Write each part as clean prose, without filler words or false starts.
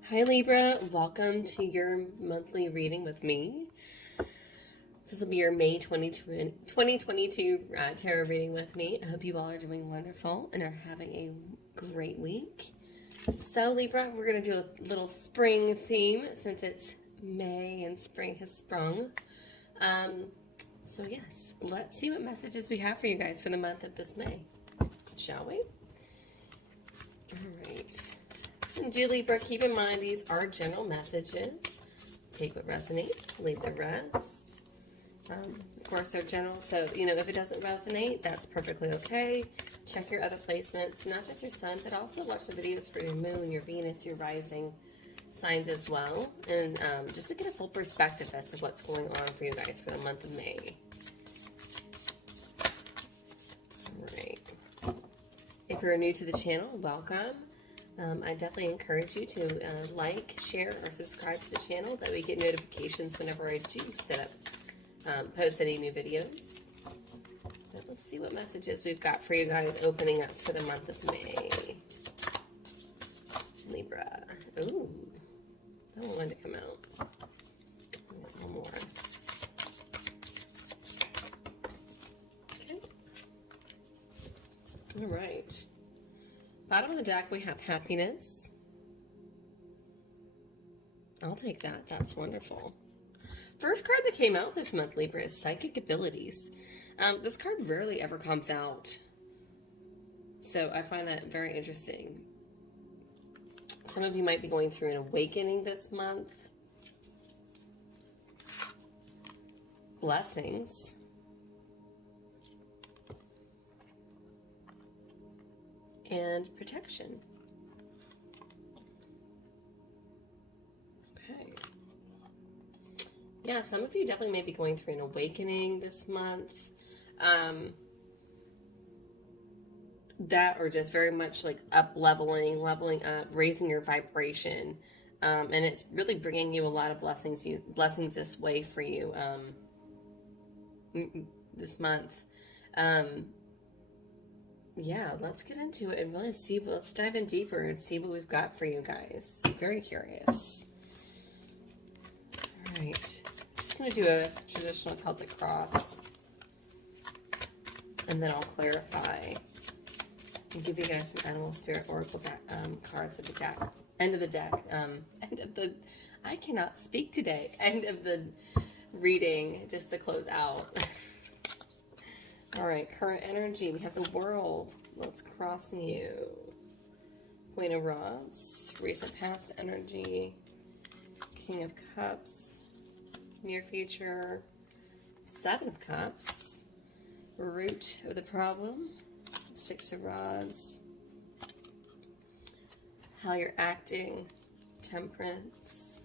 Hi Libra, welcome to your monthly reading with me. This will be your May 2022 tarot reading with me. I hope you all are doing wonderful and are having a great week. So Libra, we're going to do a little spring theme since it's May and spring has sprung. So yes, let's see what messages we have for you guys for the month of this May, shall we? All right. And do Libra, keep in mind these are general messages. Take what resonates, leave the rest. Of course, they're general, so, if it doesn't resonate, that's perfectly okay. Check your other placements, not just your sun, but also watch the videos for your moon, your Venus, your rising signs as well. And just to get a full perspective as to what's going on for you guys for the month of May. All right. If you're new to the channel, welcome. I definitely encourage you to like, share, or subscribe to the channel. That way you get notifications whenever I do post any new videos. But let's see what messages we've got for you guys opening up for the month of May. Libra. Ooh, that one wanted to come out. One more. Okay. All right. Bottom of the deck, we have happiness. I'll take that. That's wonderful. First card that came out this month, Libra, is psychic abilities. This card rarely ever comes out, so I find that very interesting. Some of you might be going through an awakening this month. Blessings. And protection. Okay. Yeah, some of you definitely may be going through an awakening this month. That or just very much like leveling up, raising your vibration. And it's really bringing you a lot of blessings this way for you this month. Yeah, let's get into it and really see. Let's dive in deeper and see what we've got for you guys. I'm very curious. All right, I'm just going to do a traditional Celtic cross, and then I'll clarify and give you guys some Animal Spirit Oracle cards at the deck. End of the deck. I cannot speak today. End of the reading, just to close out. All right, current energy. We have the World. What's crossing you? Queen of Rods. Recent past energy. King of Cups. Near future. Seven of Cups. Root of the problem. Six of Rods. How you're acting. Temperance.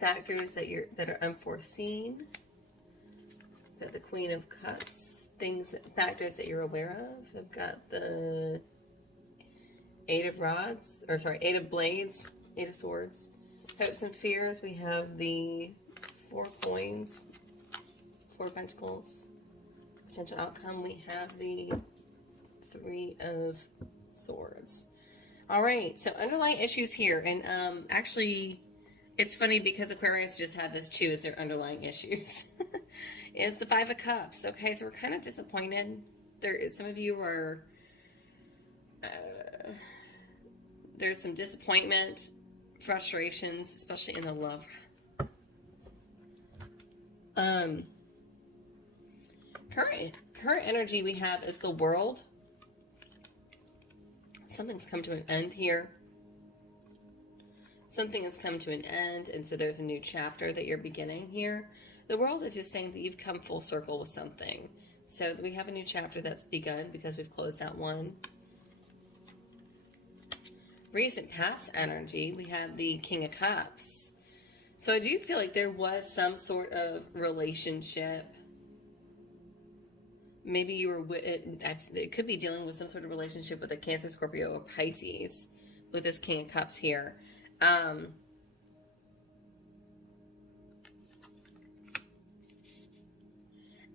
Factors that are unforeseen. Got the Queen of Cups, factors that you're aware of. I've got the Eight of Blades, Eight of Swords. Hopes and fears, we have the Four Coins, Four Pentacles. Potential outcome, we have the Three of Swords. All right, so underlying issues here, and actually, it's funny because Aquarius just had this too as their underlying issues. Is the Five of Cups. Okay, so we're kind of disappointed. Some of you are, there's some disappointment, frustrations, especially in the love. Current energy we have is the World. Something's come to an end here. Something has come to an end, and so there's a new chapter that you're beginning here. The World is just saying that you've come full circle with something. So we have a new chapter that's begun because we've closed out one. Recent past energy, we have the King of Cups. So I do feel like there was some sort of relationship. Maybe you were, it could be dealing with some sort of relationship with a Cancer, Scorpio, or Pisces with this King of Cups here.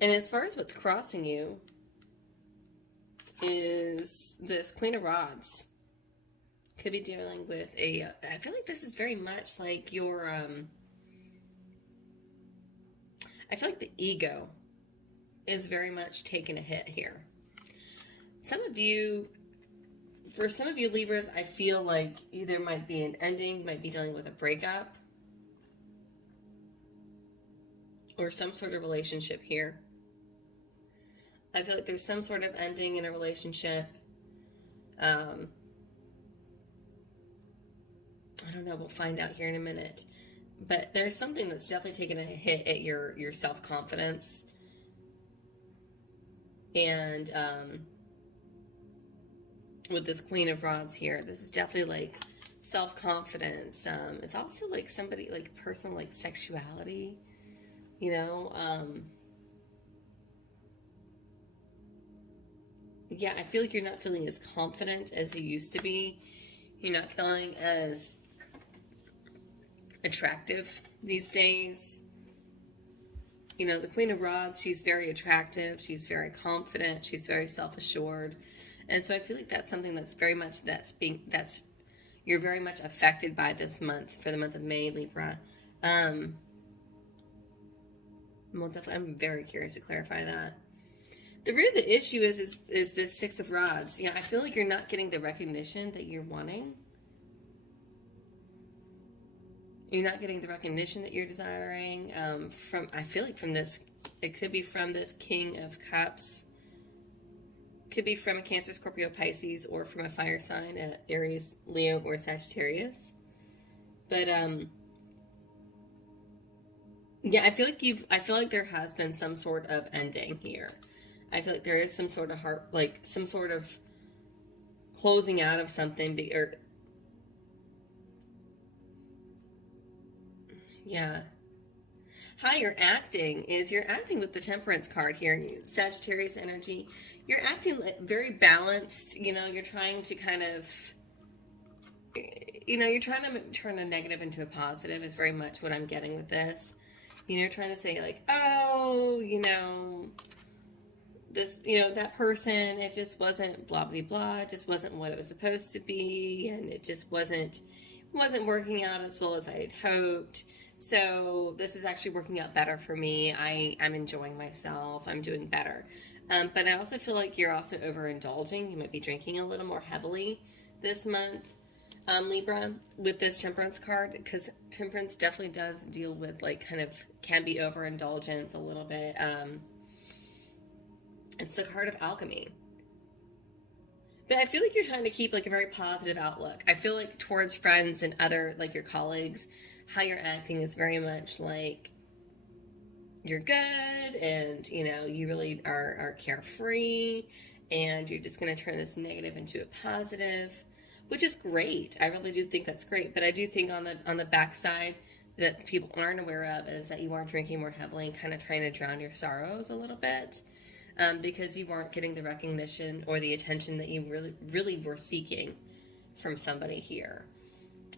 And as far as what's crossing you is this Queen of Rods. Could be dealing with I feel like this is very much like your, I feel like the ego is very much taking a hit here. For some of you Libras, I feel like either might be an ending, might be dealing with a breakup, or some sort of relationship here. I feel like there's some sort of ending in a relationship. I don't know, we'll find out here in a minute. But there's something that's definitely taken a hit at your self-confidence. And with this Queen of Rods here, this is definitely like self-confidence. It's also like somebody, like personal, like sexuality, you know. Yeah, I feel like you're not feeling as confident as you used to be. You're not feeling as attractive these days. You know, the Queen of Rods, she's very attractive. She's very confident. She's very self-assured. And so I feel like that's something that's very much, you're very much affected by this month, for the month of May, Libra. Well, definitely, I'm very curious to clarify that. The root of the issue is this Six of Rods. Yeah, I feel like you're not getting the recognition that you're wanting. You're not getting the recognition that you're desiring. I feel like from this, it could be from this King of Cups. Could be from a Cancer, Scorpio, Pisces, or from a fire sign, Aries, Leo, or Sagittarius. But yeah, I feel like there has been some sort of ending here. I feel like there is some sort of some sort of closing out of something, or yeah. How you're acting is you're acting with the Temperance card here, Sagittarius energy. You're acting very balanced. You know, you're trying to kind of, you know, you're trying to turn a negative into a positive is very much what I'm getting with this. You know, you're trying to say like, oh, you know, this, you know, that person, it just wasn't blah, blah, blah. It just wasn't what it was supposed to be. And it just wasn't working out as well as I had hoped. So this is actually working out better for me. I'm enjoying myself. I'm doing better. But I also feel like you're also overindulging. You might be drinking a little more heavily this month, Libra, with this Temperance card, because Temperance definitely does deal with like kind of can be overindulgence a little bit. It's the card of alchemy. But I feel like you're trying to keep like a very positive outlook. I feel like towards friends and other, like your colleagues, how you're acting is very much like you're good and, you know, you really are carefree and you're just going to turn this negative into a positive, which is great. I really do think that's great. But I do think on the backside that people aren't aware of is that you are drinking more heavily and kind of trying to drown your sorrows a little bit. Because you weren't getting the recognition or the attention that you really were seeking from somebody here.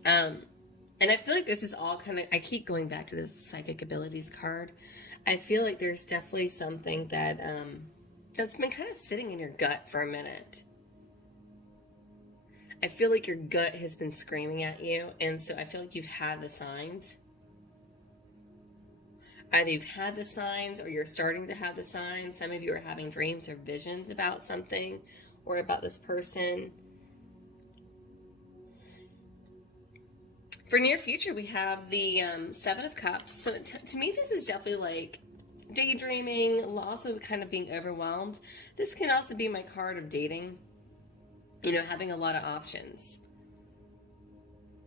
And I feel like this is all kind of, I keep going back to this psychic abilities card. I feel like there's definitely something that, that's been kind of sitting in your gut for a minute. I feel like your gut has been screaming at you. And so I feel like you've had the signs. Either you've had the signs or you're starting to have the signs. Some of you are having dreams or visions about something or about this person. For near future, we have the Seven of Cups. So to me, this is definitely like daydreaming, also kind of being overwhelmed. This can also be my card of dating, you know, having a lot of options.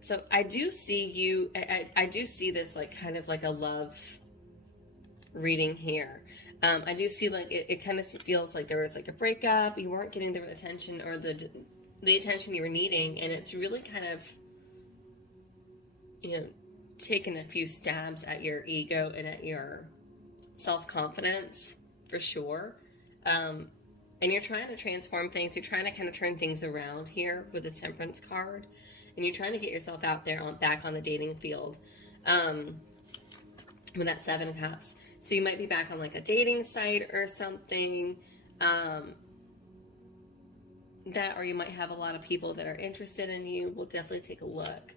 So I do see you, I do see this like kind of like a love reading here. I do see like it kind of feels like there was like a breakup. You weren't getting the attention or the attention you were needing, and it's really kind of, you know, taking a few stabs at your ego and at your self-confidence for sure. And you're trying to transform things. You're trying to kind of turn things around here with this Temperance card, and you're trying to get yourself out there back on the dating field. With that Seven of Cups. So you might be back on like a dating site or something. that, or you might have a lot of people that are interested in you. We'll definitely take a look.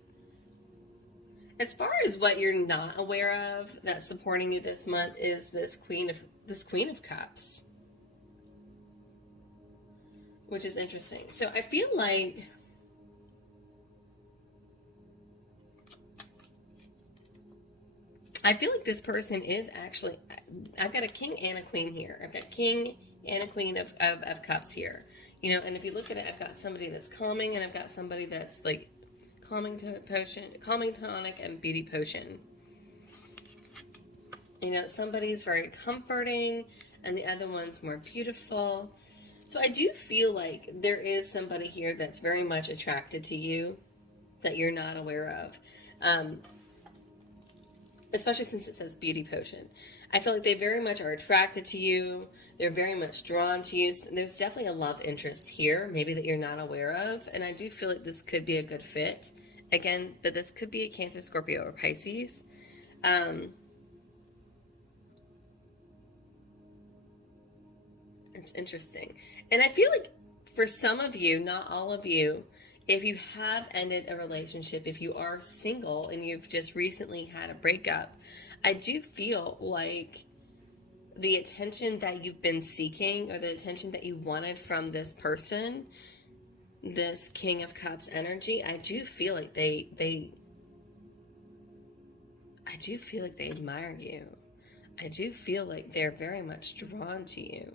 As far as what you're not aware of that's supporting you this month is this Queen of Cups, which is interesting. So I feel like this person is actually, I've got a King and a Queen here. I've got King and a Queen of Cups here. You know, and if you look at it, I've got somebody that's calming, and I've got somebody that's like calming tonic, and beauty potion. You know, somebody's very comforting, and the other one's more beautiful. So I do feel like there is somebody here that's very much attracted to you that you're not aware of. Especially since it says beauty potion. I feel like they very much are attracted to you. They're very much drawn to you. There's definitely a love interest here, maybe that you're not aware of. And I do feel like this could be a good fit. Again, but this could be a Cancer, Scorpio, or Pisces. It's interesting. And I feel like for some of you, not all of you, if you have ended a relationship, if you are single and you've just recently had a breakup, I do feel like the attention that you've been seeking, or the attention that you wanted from this person, this King of Cups energy, I do feel like they admire you. I do feel like they're very much drawn to you.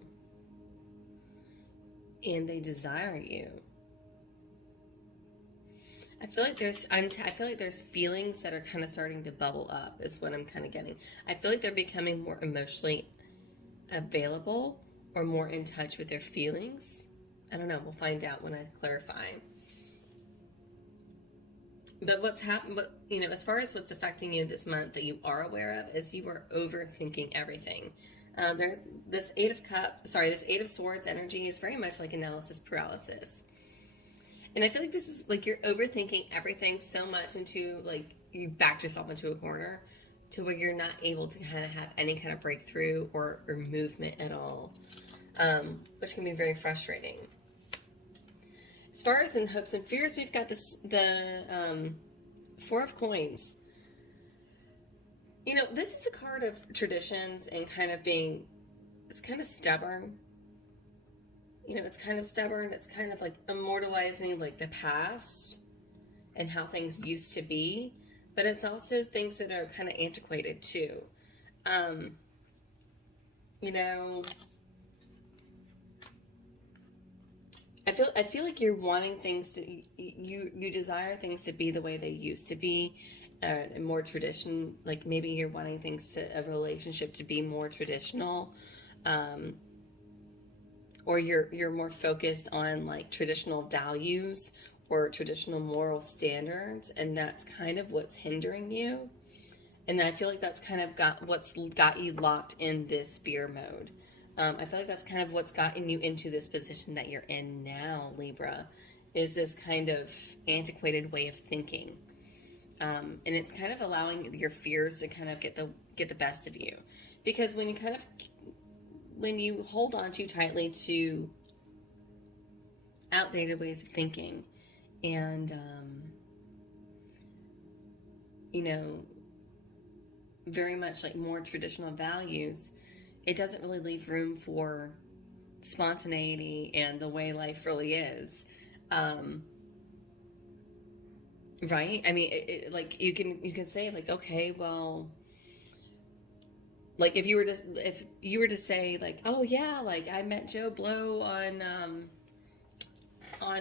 And they desire you. I feel like there's feelings that are kind of starting to bubble up, is what I'm kind of getting. I feel like they're becoming more emotionally available, or more in touch with their feelings. I don't know. We'll find out when I clarify. But what's happened, you know, as far as what's affecting you this month that you are aware of, is you are overthinking everything. There's this Eight of Swords energy is very much like analysis paralysis. And I feel like this is like you're overthinking everything so much into, like, you backed yourself into a corner to where you're not able to kind of have any kind of breakthrough or movement at all, which can be very frustrating. As far as in hopes and fears, we've got the Four of Coins. You know, this is a card of traditions and kind of being, it's kind of stubborn. You know, it's kind of stubborn. It's kind of like immortalizing like the past and how things used to be. But it's also things that are kind of antiquated too. You know, I feel like you're wanting things to, you desire things to be the way they used to be, more tradition. Like maybe you're wanting a relationship to be more traditional. Or you're more focused on like traditional values or traditional moral standards, and that's kind of what's hindering you. And I feel like that's kind of what's got you locked in this fear mode. I feel like that's kind of what's gotten you into this position that you're in now, Libra, is this kind of antiquated way of thinking. And it's kind of allowing your fears to kind of get the best of you. Because when you hold on too tightly to outdated ways of thinking and, you know, very much like more traditional values, it doesn't really leave room for spontaneity and the way life really is. Right? I mean, like you can say like, okay, well, like if you were to say like, oh yeah, like I met Joe Blow on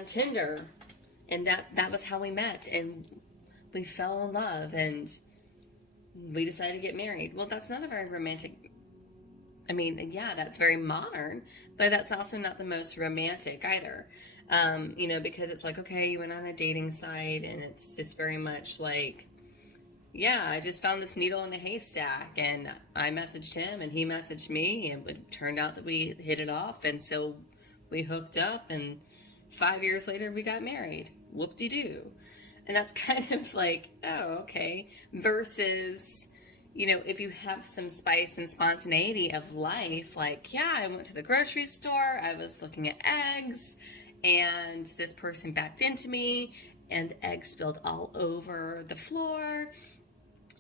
Tinder, and that was how we met, and we fell in love, and we decided to get married. Well, that's not a very romantic. I mean, yeah, that's very modern, but that's also not the most romantic either. You know, because it's like, okay, you went on a dating site, and it's just very much like, yeah, I just found this needle in a haystack, and I messaged him, and he messaged me, and it turned out that we hit it off, and so we hooked up, and 5 years later we got married. Whoop-de-doo. And that's kind of like, oh, okay. Versus, you know, if you have some spice and spontaneity of life, like, yeah, I went to the grocery store, I was looking at eggs, and this person backed into me, and the egg spilled all over the floor.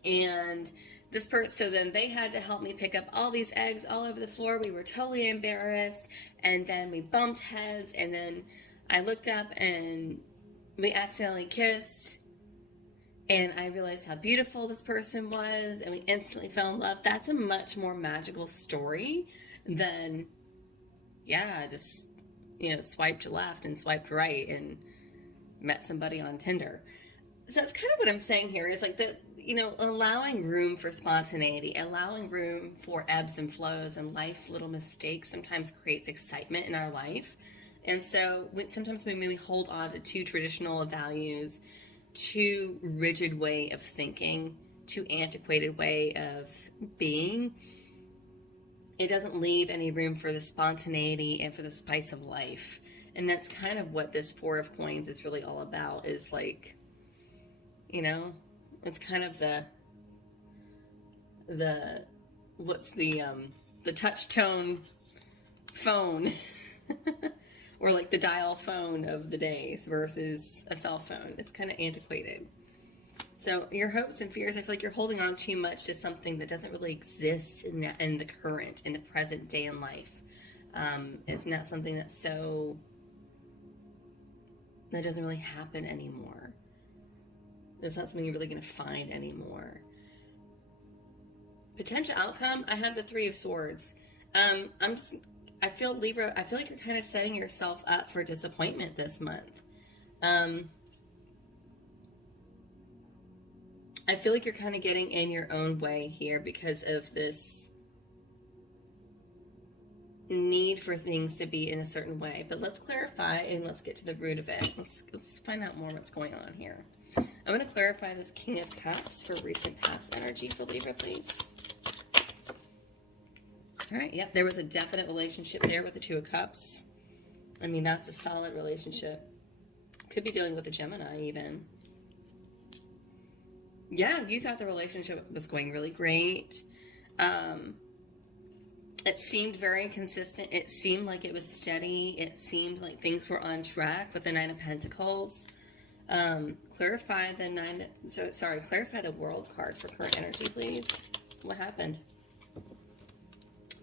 And this person, so then they had to help me pick up all these eggs all over the floor. We were totally embarrassed, and then we bumped heads, and then I looked up and we accidentally kissed, and I realized how beautiful this person was, and we instantly fell in love. That's a much more magical story than, yeah, just, you know, swiped left and swiped right and met somebody on Tinder. So that's kind of what I'm saying here, is like this, you know, allowing room for spontaneity, allowing room for ebbs and flows, and life's little mistakes sometimes creates excitement in our life. And so sometimes when we hold on to too traditional values, too rigid way of thinking, too antiquated way of being, it doesn't leave any room for the spontaneity and for the spice of life. And that's kind of what this Four of Coins is really all about, is like, you know, it's kind of the touch tone phone or like the dial phone of the days versus a cell phone. It's kind of antiquated. So your hopes and fears, I feel like you're holding on too much to something that doesn't really exist in the current, in the present day in life. It's not something that doesn't really happen anymore. It's not something you're really going to find anymore. Potential outcome, I have the Three of Swords. I feel, Libra, I feel like you're kind of setting yourself up for disappointment this month. I feel like you're kind of getting in your own way here because of this need for things to be in a certain way. But let's clarify and let's get to the root of it. Let's find out more what's going on here. I'm going to clarify this King of Cups for recent past energy for Libra, please. All right, yep, there was a definite relationship there with the Two of Cups. I mean, that's a solid relationship. Could be dealing with a Gemini even. Yeah, you thought the relationship was going really great. It seemed very consistent. It seemed like it was steady. It seemed like things were on track with the Nine of Pentacles. Clarify the World card for current energy, please. What happened?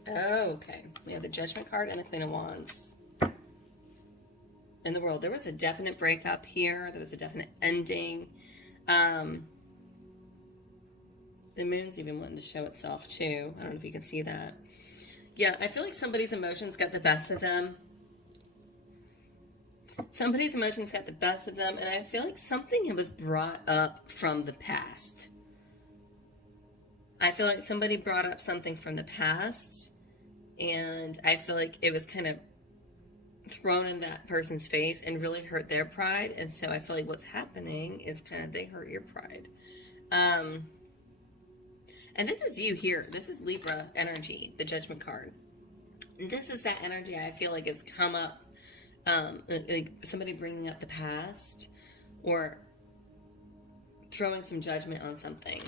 Oh, okay. We have the Judgment card and the Queen of Wands. In the World. There was a definite breakup here. There was a definite ending. The Moon's even wanting to show itself too. I don't know if you can see that. Yeah, I feel like somebody's emotions got the best of them. Somebody's emotions got the best of them, and I feel like something was brought up from the past. I feel like somebody brought up something from the past, and I feel like it was kind of thrown in that person's face and really hurt their pride, and so I feel like what's happening is kind of they hurt your pride. And this is you here. This is Libra energy, the Judgment card. And this is that energy I feel like has come up, like somebody bringing up the past or throwing some judgment on something.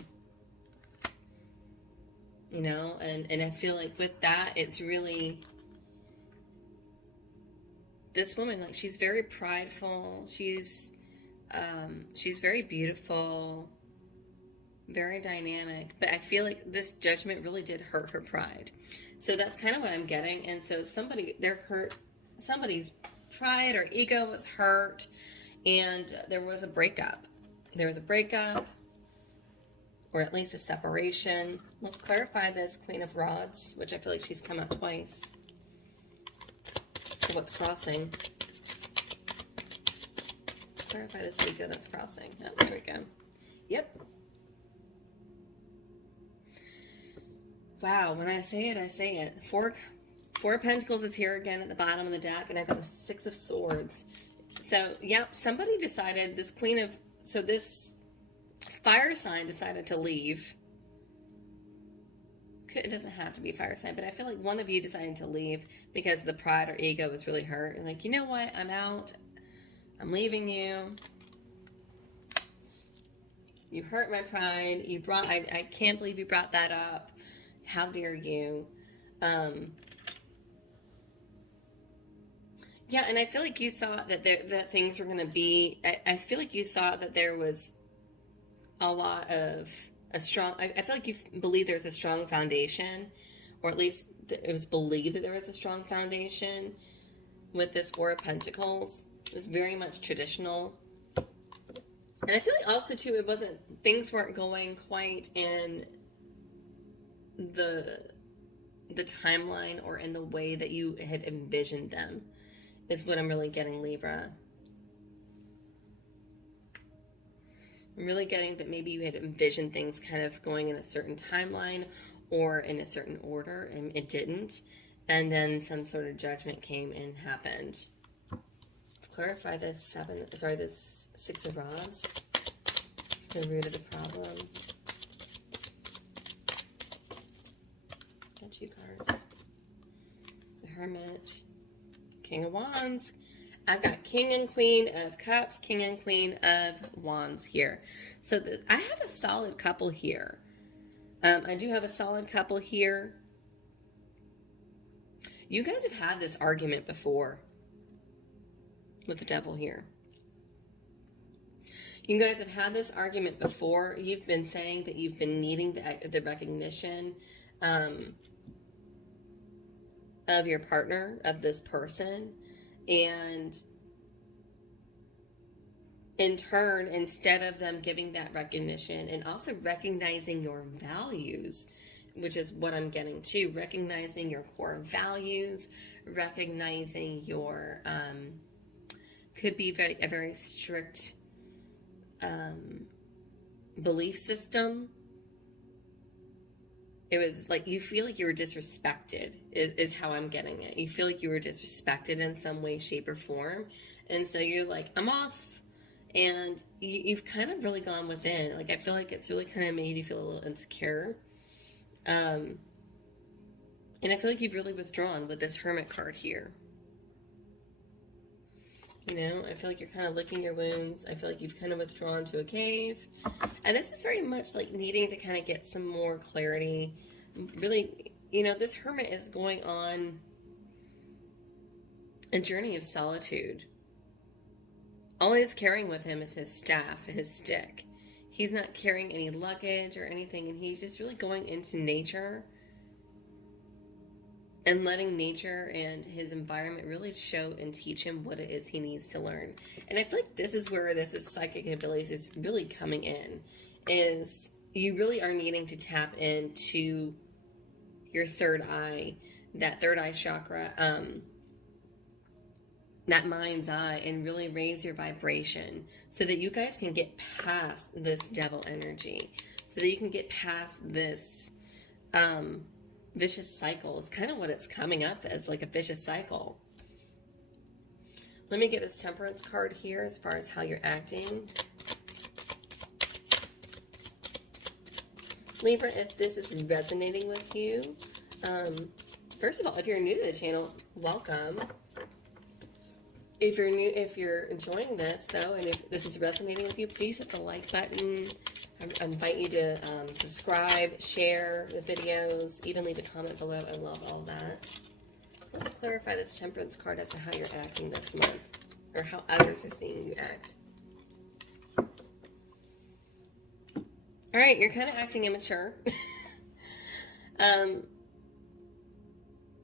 You know, and I feel like with that, it's really, this woman, like, she's very prideful. She's very beautiful, very dynamic, but I feel like this judgment really did hurt her pride. So that's kind of what I'm getting. And so somebody's pride or ego was hurt, and there was a breakup. There was a breakup, or at least a separation. Let's clarify this Queen of Rods, which I feel like she's come out twice. What's crossing? Clarify this ego that's crossing. Oh, there we go. Yep. Wow, when I say it, I say it. Four of Pentacles is here again at the bottom of the deck, and I've got the Six of Swords. So, yeah, somebody decided, this fire sign decided to leave. It doesn't have to be a fire sign, but I feel like one of you decided to leave because the pride or ego was really hurt. And like, you know what? I'm out. I'm leaving you. You hurt my pride. I can't believe you brought that up. How dare you? Yeah, and I feel like you thought that that things were going to be. I feel like you thought that there was a lot of a strong. I feel like you believe there's a strong foundation, or at least it was believed that there was a strong foundation with this Four of Pentacles. It was very much traditional, and I feel like also too it wasn't. Things weren't going quite in the timeline or in the way that you had envisioned them. Is what I'm really getting, Libra. I'm really getting that maybe you had envisioned things kind of going in a certain timeline or in a certain order, and it didn't. And then some sort of judgment came and happened. Let's clarify this this Six of Rods. The root of the problem. Got 2 cards. The Hermit. King of Wands. I've got King and Queen of Cups, King and Queen of Wands here. So I have a solid couple here. I do have a solid couple here. You guys have had this argument before with the Devil here. You guys have had this argument before. You've been saying that you've been needing the recognition of your partner, of this person, and in turn, instead of them giving that recognition and also recognizing your values, which is what I'm getting to, recognizing your core values, recognizing your could be a very strict belief system. It was like you feel like you were disrespected is how I'm getting it. You feel like you were disrespected in some way, shape, or form. And so you're like, I'm off. And you've kind of really gone within. Like, I feel like it's really kind of made you feel a little insecure. And I feel like you've really withdrawn with this Hermit card here. You know, I feel like you're kind of licking your wounds. I feel like you've kind of withdrawn to a cave. And this is very much like needing to kind of get some more clarity. Really, you know, this Hermit is going on a journey of solitude. All he's carrying with him is his staff, his stick. He's not carrying any luggage or anything, and he's just really going into nature and letting nature and his environment really show and teach him what it is he needs to learn. And I feel like this is where this is psychic abilities is really coming in, is you really are needing to tap into your third eye, that third eye chakra, that mind's eye, and really raise your vibration so that you guys can get past this devil energy, so that you can get past this vicious cycle. It's kind of what it's coming up as, like a vicious cycle. Let me get this Temperance card here as far as how you're acting. Libra, if this is resonating with you, first of all, if you're new to the channel, welcome. If you're enjoying this though, and if this is resonating with you, please hit the like button. I invite you to subscribe, share the videos, even leave a comment below. I love all that. Let's clarify this Temperance card as to how you're acting this month, or how others are seeing you act. All right, you're kind of acting immature.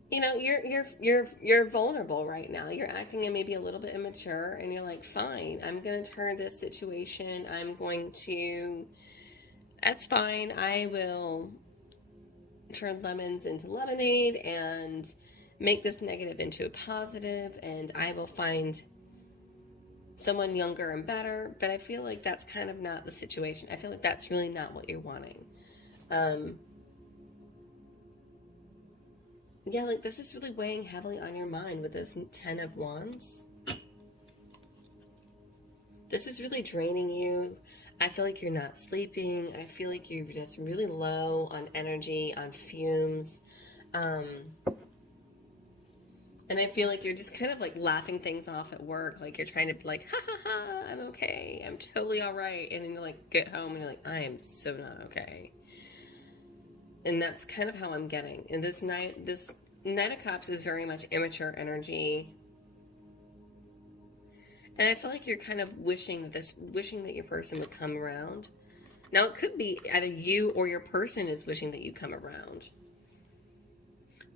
You know, you're vulnerable right now. You're acting maybe a little bit immature, and you're like, fine, I'm going to turn this situation. That's fine. I will turn lemons into lemonade and make this negative into a positive, and I will find someone younger and better. But I feel like that's kind of not the situation. I feel like that's really not what you're wanting. Yeah, like this is really weighing heavily on your mind with this 10 of Wands. This is really draining you. I feel like you're not sleeping. I feel like you're just really low on energy, on fumes. And I feel like you're just kind of like laughing things off at work. Like you're trying to be like, ha ha ha, I'm okay. I'm totally all right. And then you like get home and you're like, I am so not okay. And that's kind of how I'm getting. And this Knight of Cups is very much immature energy. And I feel like you're kind of wishing that your person would come around. Now, it could be either you or your person is wishing that you come around.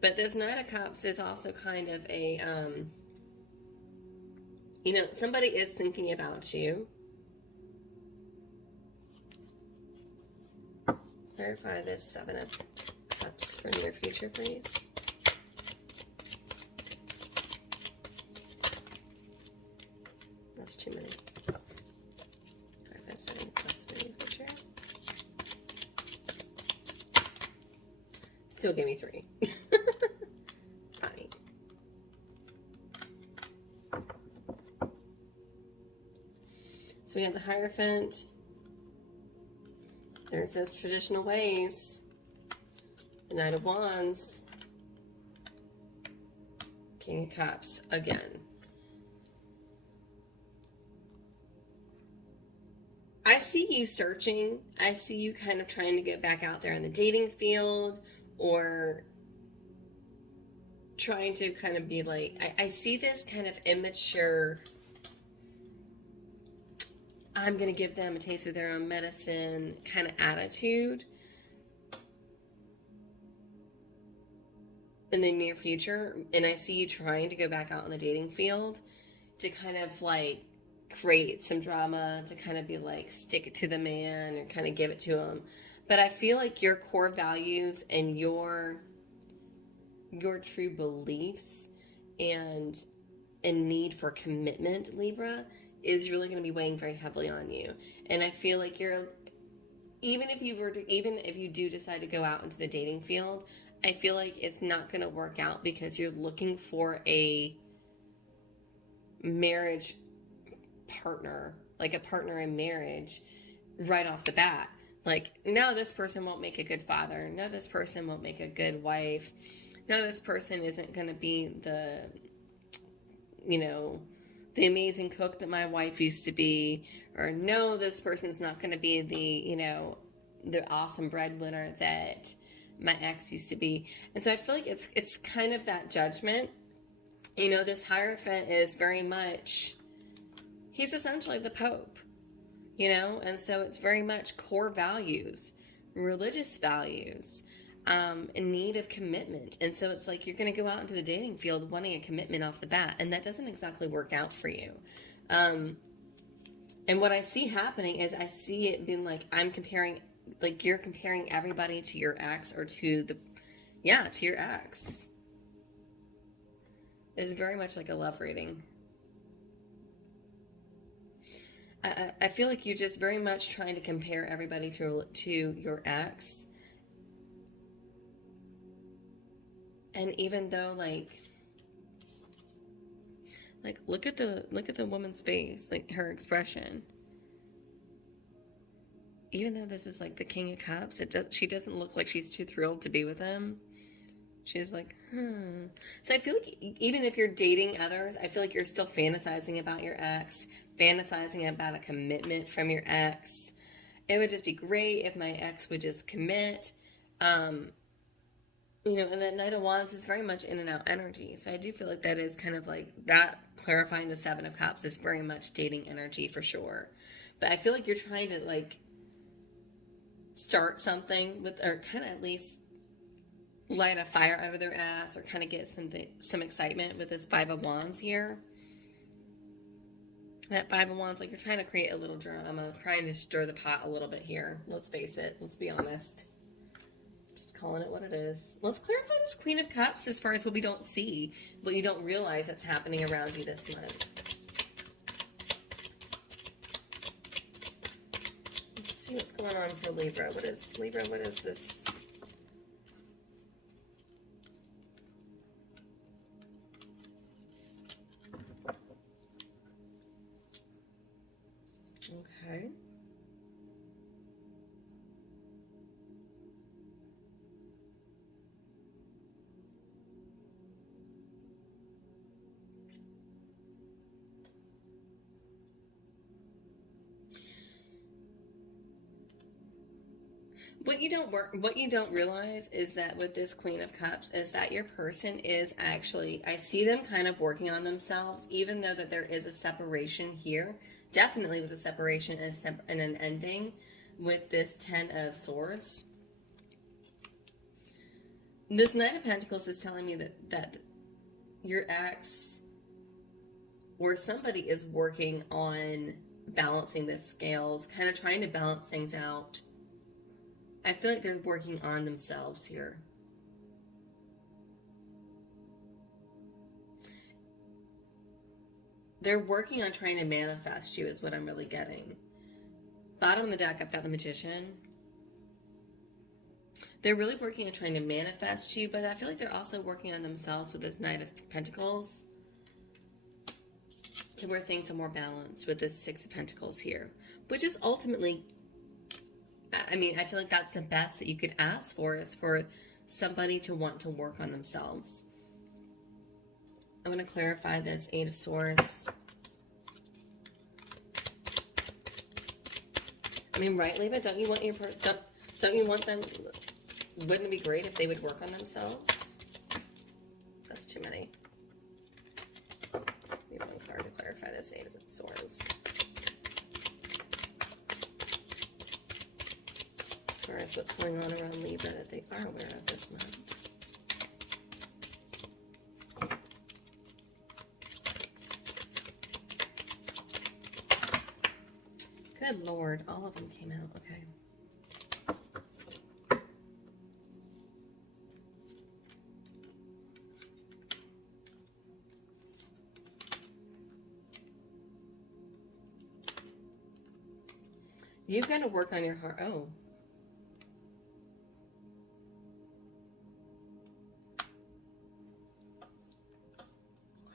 But this Knight of Cups is also kind of a, you know, somebody is thinking about you. Clarify this Seven of Cups for near future, please. That's too many. Clarify 7 of Cups for near future. Still give me 3. Fine. So we have the Hierophant. There's those traditional ways. The Knight of Wands. King of Cups again. I see you searching. I see you kind of trying to get back out there in the dating field, or trying to kind of be like, I see this kind of immature, I'm going to give them a taste of their own medicine kind of attitude in the near future. And I see you trying to go back out in the dating field to kind of like create some drama, to kind of be like, stick it to the man and kind of give it to him. But I feel like your core values and your true beliefs and need for commitment, Libra, is really going to be weighing very heavily on you. And I feel like even if you do decide to go out into the dating field, I feel like it's not going to work out because you're looking for a marriage partner, like a partner in marriage right off the bat. Like, no, this person won't make a good father. No, this person won't make a good wife. No, this person isn't going to be the, you know, the amazing cook that my wife used to be. Or no, this person's not going to be the, you know, the awesome breadwinner that my ex used to be. And so I feel like it's kind of that judgment. You know, this Hierophant is very much, he's essentially the Pope, you know, and so it's very much core values, religious values, in need of commitment. And so it's like you're going to go out into the dating field wanting a commitment off the bat, and that doesn't exactly work out for you. And what I see happening is I see it being like, you're comparing everybody to your ex, or to your ex. It's very much like a love reading. I feel like you're just very much trying to compare everybody to your ex. And even though like look at the woman's face, like her expression. Even though this is like the King of Cups, she doesn't look like she's too thrilled to be with him. She's like, So I feel like even if you're dating others, I feel like you're still fantasizing about your ex, fantasizing about a commitment from your ex. It would just be great if my ex would just commit. You know, and that Knight of Wands is very much in and out energy. So I do feel like that is kind of like that, clarifying the Seven of Cups is very much dating energy for sure. But I feel like you're trying to like start something with, or kind of at least light a fire over their ass, or kind of get some excitement with this Five of Wands here. That Five of Wands, like you're trying to create a little drama, trying to stir the pot a little bit here. Let's face it. Let's be honest. Just calling it what it is. Let's clarify this Queen of Cups as far as what we don't see, what you don't realize that's happening around you this month. Let's see what's going on for Libra. What is this? Okay. What you don't realize is that with this Queen of Cups is that your person is actually, I see them kind of working on themselves, even though that there is a separation here, definitely with a separation and an ending with this Ten of Swords. This Knight of Pentacles is telling me that your ex or somebody is working on balancing the scales, kind of trying to balance things out. I feel like they're working on themselves here. They're working on trying to manifest you is what I'm really getting. Bottom of the deck, I've got the Magician. They're really working on trying to manifest you, but I feel like they're also working on themselves with this Knight of Pentacles to where things are more balanced with this Six of Pentacles here, which is ultimately, I mean, I feel like that's the best that you could ask for, is for somebody to want to work on themselves. I'm going to clarify this Eight of Swords. I mean, right, Libra? Don't you want your don't you want them? Wouldn't it be great if they would work on themselves? That's too many. Maybe one card to clarify this Eight of Swords. As far as what's going on around Libra that they are aware of this month. Good Lord, all of them came out. Okay. You've got to work on your heart. Oh.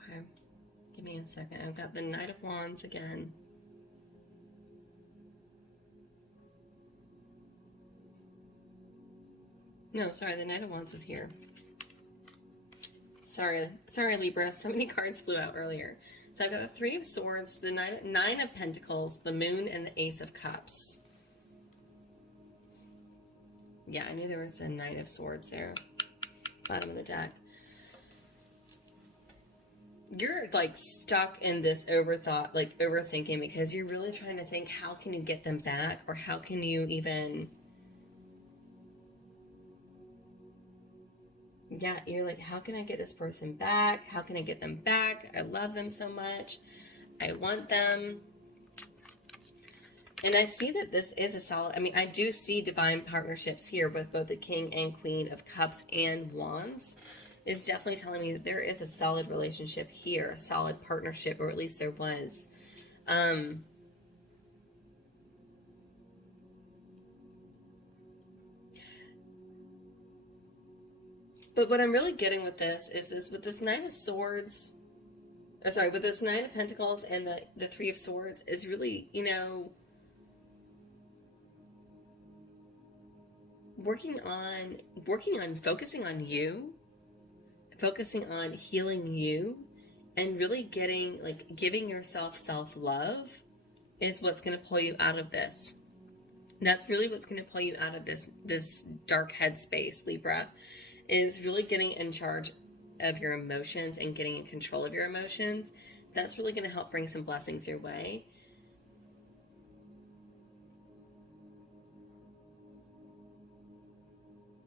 Okay. Give me a second. I've got the Knight of Wands again. No, sorry, the Knight of Wands was here. Sorry, Libra. So many cards flew out earlier. So I've got the Three of Swords, the Nine of Pentacles, the Moon, and the Ace of Cups. Yeah, I knew there was a Knight of Swords there. Bottom of the deck. You're like stuck in this overthinking, because you're really trying to think, how can you get them back? Or how can you even... Yeah, you're like, how can I get this person back? How can I get them back? I love them so much. I want them. And I see that this is a solid, I mean, I do see divine partnerships here with both the King and Queen of Cups and Wands. It's definitely telling me that there is a solid relationship here, a solid partnership, or at least there was. But what I'm really getting with this is this, with this Nine of Swords, or sorry, with this Nine of Pentacles and the Three of Swords, is really, you know, working on focusing on you, focusing on healing you, and really getting, like, giving yourself self-love is what's going to pull you out of this. And that's really what's going to pull you out of this dark headspace, Libra. Is really getting in charge of your emotions and getting in control of your emotions. That's really going to help bring some blessings your way.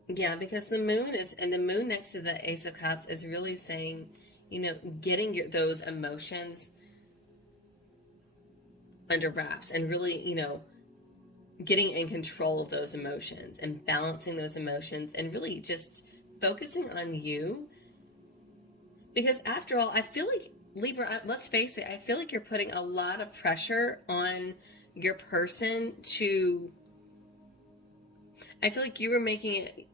Yeah, because the moon is, and the moon next to the Ace of Cups is really saying, you know, getting those emotions under wraps and really, you know, getting in control of those emotions and balancing those emotions and really just focusing on you. Because after all, I feel like, Libra, let's face it, I feel like you're putting a lot of pressure on your person to, I feel like you were making it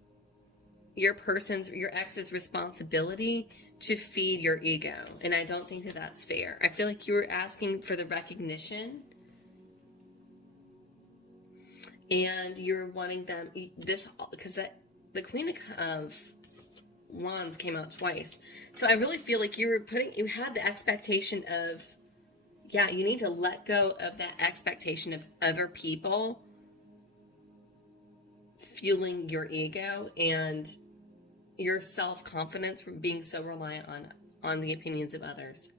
your ex's responsibility to feed your ego. And I don't think that that's fair. I feel like you were asking for the recognition, and you're wanting them, this, because the Queen of Wands came out twice. So I really feel like you had the expectation of, yeah, you need to let go of that expectation of other people fueling your ego and your self-confidence from being so reliant on the opinions of others.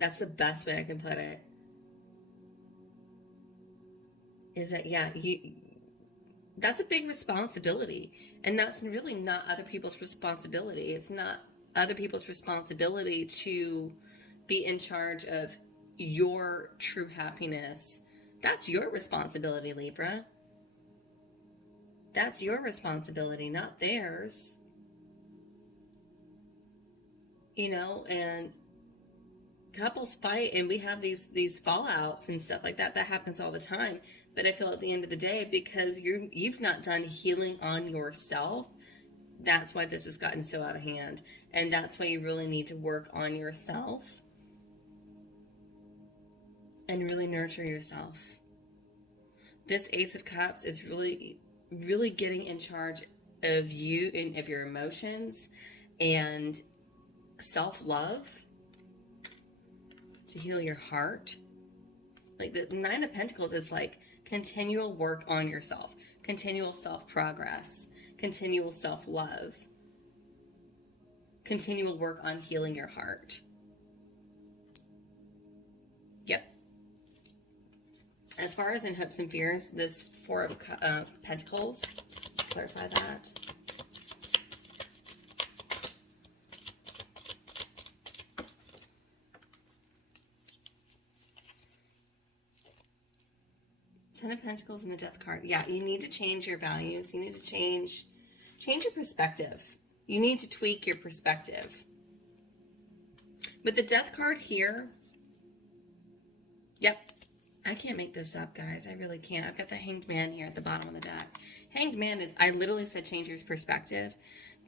That's the best way I can put it. Is that, yeah, that's a big responsibility. And that's really not other people's responsibility. It's not other people's responsibility to be in charge of your true happiness. That's your responsibility, Libra. That's your responsibility, not theirs. You know, and couples fight and we have these fallouts and stuff like that. That happens all the time. But I feel at the end of the day, because you've not done healing on yourself, that's why this has gotten so out of hand. And that's why you really need to work on yourself and really nurture yourself. This Ace of Cups is really, really getting in charge of you and of your emotions and self-love to heal your heart. Like the Nine of Pentacles is like continual work on yourself, continual self-progress, continual self-love, continual work on healing your heart. Yep. As far as in hopes and fears, this Four of Pentacles, clarify that. Ten of Pentacles and the Death card. Yeah, you need to change your values. You need to change your perspective. You need to tweak your perspective. With the Death card here, yep, I can't make this up, guys. I really can't. I've got the Hanged Man here at the bottom of the deck. Hanged Man is, I literally said change your perspective.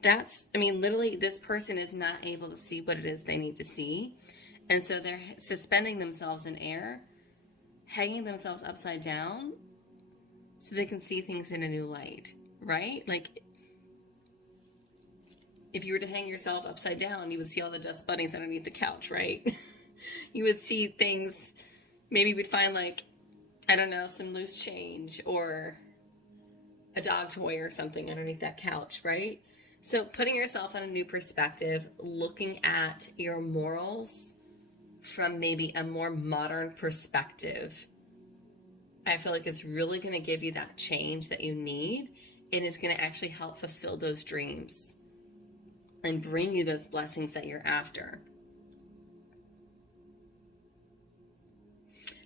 That's, I mean, literally this person is not able to see what it is they need to see. And so they're suspending themselves in air, hanging themselves upside down so they can see things in a new light, right? Like, if you were to hang yourself upside down, you would see all the dust bunnies underneath the couch, right? You would see things, maybe you would find like, I don't know, some loose change or a dog toy or something underneath that couch, right? So putting yourself in a new perspective, looking at your morals from maybe a more modern perspective, I feel like it's really going to give you that change that you need, and it's going to actually help fulfill those dreams and bring you those blessings that you're after.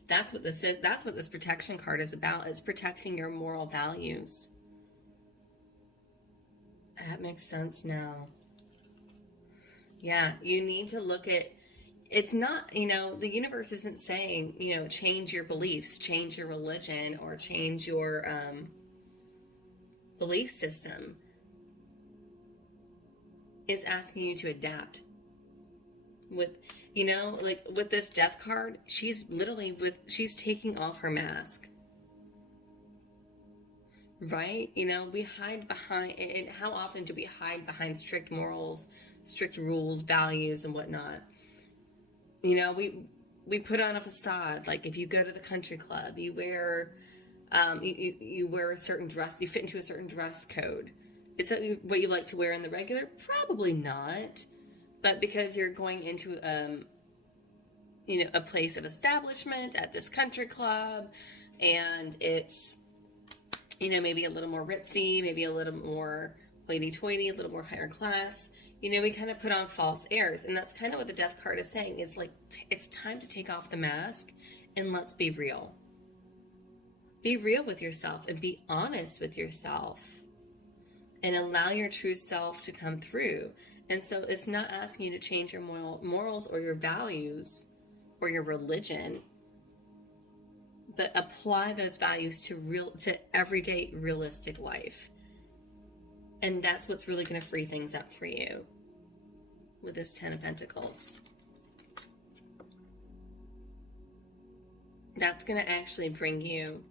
That's what this is. That's what this protection card is about. It's protecting your moral values. That makes sense now. Yeah, you need to look at, it's not, you know, the universe isn't saying, you know, change your beliefs, change your religion, or change your belief system. It's asking you to adapt. With, you know, like with this Death card, she's literally she's taking off her mask. Right? You know, we hide behind, and how often do we hide behind strict morals, strict rules, values, and whatnot? You know, we put on a facade. Like if you go to the country club, you wear, you wear a certain dress, you fit into a certain dress code. Is that what you like to wear in the regular? Probably not. But because you're going into, you know, a place of establishment at this country club, and it's, you know, maybe a little more ritzy, maybe a little more hoity-toity, a little more higher class, you know, we kind of put on false airs. And that's kind of what the Death card is saying. It's like, it's time to take off the mask and let's be real. Be real with yourself and be honest with yourself and allow your true self to come through. And so it's not asking you to change your morals or your values or your religion, but apply those values to everyday realistic life. And that's what's really going to free things up for you with this Ten of Pentacles. That's going to actually bring you,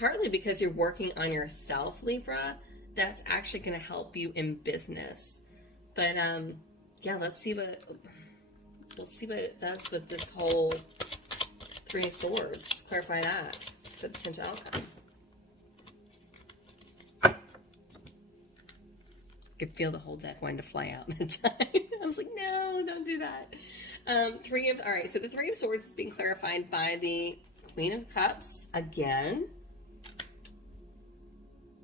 partly because you're working on yourself, Libra, that's actually going to help you in business. But yeah, let's see what it does with this whole Three of Swords. Clarify that. the potential outcome. I could feel the whole deck wanting to fly out at the time. I was like, no, don't do that. All right, so the Three of Swords is being clarified by the Queen of Cups again.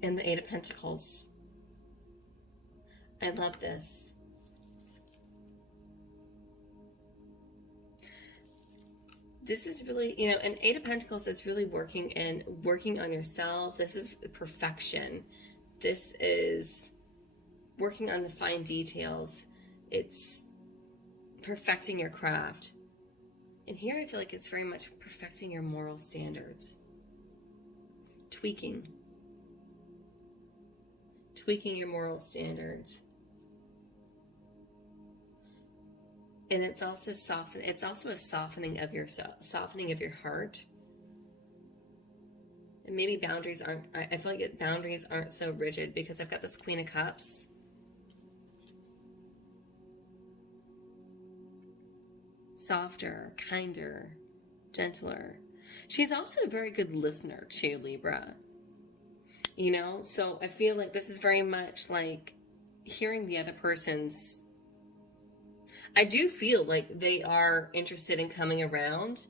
And the Eight of Pentacles. I love this. This is really, you know, an Eight of Pentacles is really working on yourself. This is perfection. This is working on the fine details. It's perfecting your craft. And here I feel like it's very much perfecting your moral standards. Tweaking your moral standards. And it's also a softening of yourself, softening of your heart. And maybe boundaries aren't, I feel like boundaries aren't so rigid because I've got this Queen of Cups. Softer, kinder, gentler. She's also a very good listener too, Libra. You know, so I feel like this is very much like hearing the other person's. I do feel like they are interested in coming around.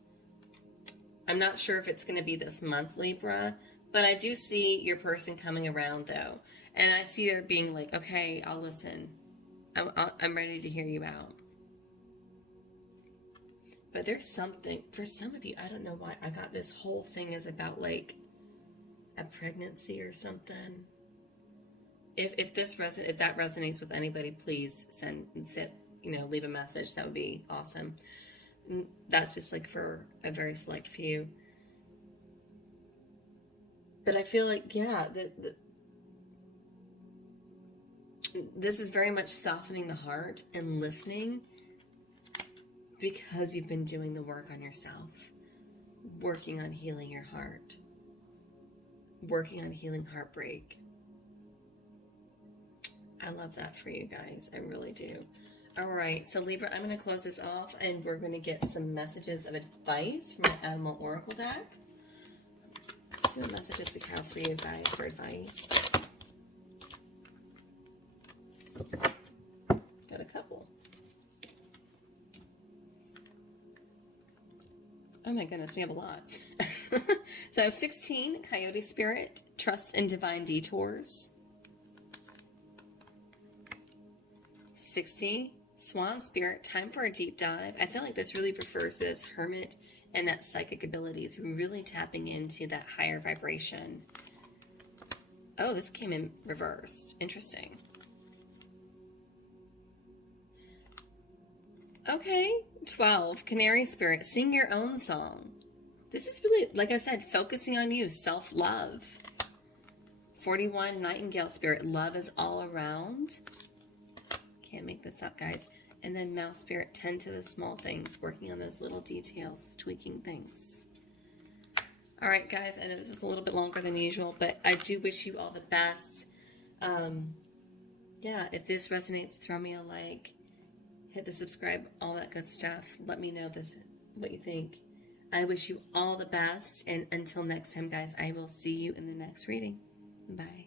I'm not sure if it's going to be this month, Libra, but I do see your person coming around though. And I see her being like, okay, I'll listen. I'm ready to hear you out. But there's something, for some of you, I don't know why I got this whole thing is about like a pregnancy or something. If that resonates with anybody, please leave a message. That would be awesome. That's just like for a very select few. But I feel like, yeah, this is very much softening the heart and listening because you've been doing the work on yourself, working on healing your heart, working on healing heartbreak. I love that for you guys. I really do. All right, so Libra, I'm going to close this off and we're going to get some messages of advice from my Animal Oracle deck. Let's see what messages we have for you guys for advice. Got a couple. Oh my goodness, we have a lot. So I have 16, Coyote Spirit, Trust in Divine Detours. 60, Swan Spirit, Time for a Deep Dive. I feel like this really refers to this Hermit and that psychic abilities, really tapping into that higher vibration. Oh, this came in reversed. Interesting. Okay, 12, Canary Spirit, Sing Your Own Song. This is really, like I said, focusing on you, self-love. 41, Nightingale Spirit, Love is All Around. Can't make this up, guys. And then Mouse Spirit, Tend to the Small Things, working on those little details, tweaking things. All right, guys, I know this was a little bit longer than usual, but I do wish you all the best. Yeah, if this resonates, throw me a like. Hit the subscribe, all that good stuff. Let me know what you think. I wish you all the best, and until next time, guys, I will see you in the next reading. Bye.